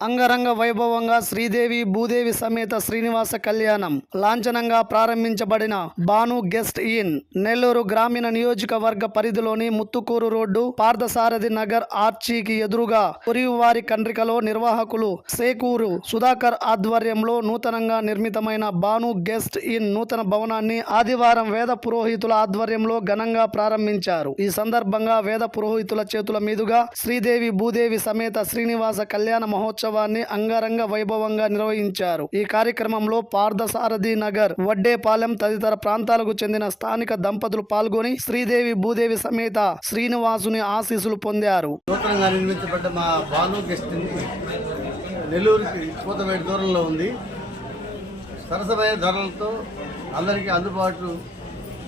అంగరంగ వైభవంగా శ్రీదేవి భూదేవి సమేత శ్రీనివాస కళ్యాణం లాంఛనంగా ప్రారంభించబడిన బాను గెస్ట్ ఇన్ నెల్లూరు గ్రామీణ నియోజకవర్గ పరిధిలోని ముత్తుకూరు రోడ్డు పార్థసారథి నగర్ ఆర్చీకి ఎదురుగా ఉరివారి కండ్రికలో నిర్వాహకులు సేకూరు సుధాకర్ ఆధ్వర్యంలో నూతనంగా నిర్మితమైన బాను గెస్ట్ ఇన్ నూతన భవనాన్ని ఆదివారం వేద పురోహితుల ఆధ్వర్యంలో ఘనంగా ప్రారంభించారు. ఈ సందర్భంగా వేద పురోహితుల చేతుల మీదుగా శ్రీదేవి భూదేవి సమేత శ్రీనివాస కళ్యాణ మహోత్సవాన్ని అంగరంగ వైభవంగా నిర్వహించారు. ఈ కార్యక్రమంలో పార్థసారథి నగర్ వడ్డేపాలెం తదితర ప్రాంతాలకు చెందిన స్థానిక దంపతులు పాల్గొని శ్రీదేవి భూదేవి సమేత శ్రీనివాసుని ఆశీస్సులు పొందారు. నెల్లూరుకి కూతవేడి దూరంలో ఉంది. సరసమైన ధరలతో అందరికీ అందుబాటు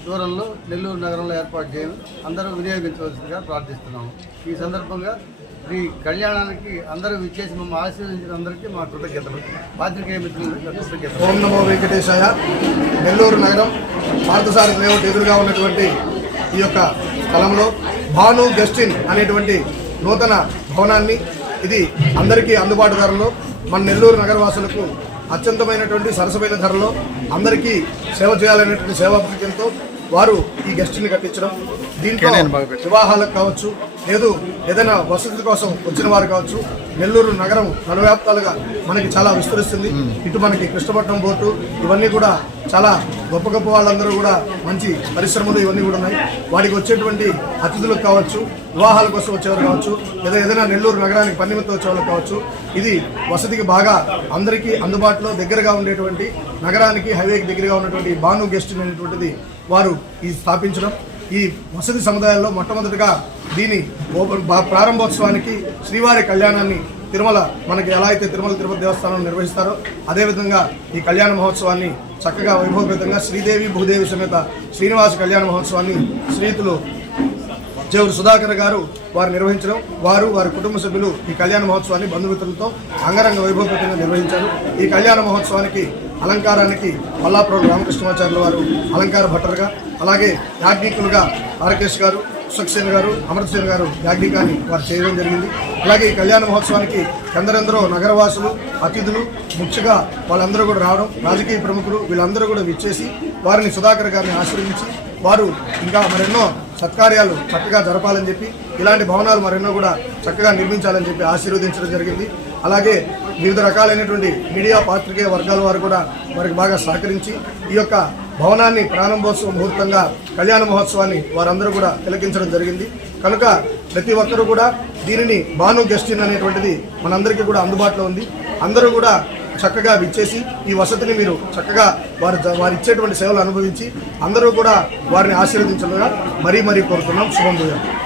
దూరంలో నెల్లూరు నగరంలో ఏర్పాటు చేయడం అందరూ వినియోగించవలసిందిగా ప్రార్థిస్తున్నాము. ఈ సందర్భంగా ఈ కళ్యాణానికి అందరూ విచ్చేసి మమ్మల్ని ఆశీర్వదించిన అందరికీ మా కృతజ్ఞతలు. పాత్రికేయ మిత్రులు కృతజ్ఞతలు. ఓం నమో వెంకటేశాయ. నెల్లూరు నగరం పార్థసారి లేఅవుట్ ఎదురుగా ఉన్నటువంటి ఈ యొక్క స్థలంలో భాను గస్టిన్ అనేటువంటి నూతన భవనాన్ని ఇది అందరికీ అందుబాటు ధరలో మన నెల్లూరు నగరవాసులకు అత్యంతమైనటువంటి సరసమైన ధరలో అందరికీ సేవ చేయాలనేటువంటి సేవాభృత్యంతో వారు ఈ గెస్ట్ని కట్టించడం. దీంట్లో వివాహాలకు కావచ్చు లేదు ఏదైనా వసతుల కోసం వచ్చిన వారు కావచ్చు నెల్లూరు నగరం నలువ్యాప్తాలుగా మనకి చాలా విస్తరిస్తుంది. ఇటు మనకి కృష్ణపట్నం పోర్టు ఇవన్నీ కూడా చాలా గొప్ప గొప్ప వాళ్ళందరూ కూడా మంచి పరిశ్రమలు ఇవన్నీ కూడా ఉన్నాయి. వాటికి వచ్చేటువంటి అతిథులకు కావచ్చు వివాహాల కోసం వచ్చేవారు కావచ్చు లేదా ఏదైనా నెల్లూరు నగరానికి పన్నిమిత్తం వచ్చేవాళ్ళు కావచ్చు ఇది వసతికి బాగా అందరికీ అందుబాటులో దగ్గరగా ఉండేటువంటి నగరానికి హైవేకి దగ్గరగా ఉన్నటువంటి బాను గెస్ట్ అనేటువంటిది వారు ఈ స్థాపించడం. ఈ వసతి సముదాయాల్లో మొట్టమొదటిగా దీని ప్రారంభోత్సవానికి శ్రీవారి కళ్యాణాన్ని తిరుమల మనకి ఎలా అయితే తిరుమల తిరుపతి దేవస్థానం నిర్వహిస్తారో అదేవిధంగా ఈ కళ్యాణ మహోత్సవాన్ని చక్కగా వైభవపేతంగా శ్రీదేవి భూదేవి సమేత శ్రీనివాస కళ్యాణ మహోత్సవాన్ని శ్రీతులు జేవురు సుధాకర్ గారు వారు నిర్వహించడం. వారు వారి కుటుంబ సభ్యులు ఈ కళ్యాణ మహోత్సవాన్ని బంధుమిత్రులతో అంగరంగ వైభవపేతంగా నిర్వహించారు. ఈ కళ్యాణ మహోత్సవానికి అలంకారానికి మల్లాపురం రామకృష్ణమాచార్యుల వారు అలంకార భట్టరుగా అలాగే యాజ్ఞికులుగా ఆర్కేష్ గారు సుఖసేన్ గారు అమర్తసేన్ గారు యాజ్ఞికాన్ని వారు చేయడం జరిగింది. అలాగే ఈ కళ్యాణ మహోత్సవానికి ఎందరెందరో నగరవాసులు అతిథులు ముఖ్యంగా వాళ్ళందరూ కూడా రావడం రాజకీయ ప్రముఖులు వీళ్ళందరూ కూడా విచ్చేసి వారిని సుధాకర్ గారిని ఆశీర్వదించి వారు ఇంకా మరెన్నో సత్కార్యాలు చక్కగా జరపాలని చెప్పి ఇలాంటి భవనాలు మరెన్నో కూడా చక్కగా నిర్మించాలని చెప్పి ఆశీర్వదించడం జరిగింది. అలాగే వివిధ రకాలైనటువంటి మీడియా పాత్రికేయ వర్గాల వారు కూడా వారికి బాగా సహకరించి ఈ యొక్క భవనాన్ని ప్రారంభోత్సవ ముహూర్తంగా కళ్యాణ మహోత్సవాన్ని వారందరూ కూడా తిలకించడం జరిగింది. కనుక ప్రతి ఒక్కరూ కూడా దీనిని బాను గెస్టిన్ అనేటువంటిది మనందరికీ కూడా అందుబాటులో ఉంది. అందరూ కూడా చక్కగా విచ్చేసి ఈ వసతిని మీరు చక్కగా వారు వారు ఇచ్చేటువంటి సేవలు అనుభవించి అందరూ కూడా వారిని ఆశీర్వదించాలని మరీ మరీ కోరుతున్నాం. శుభం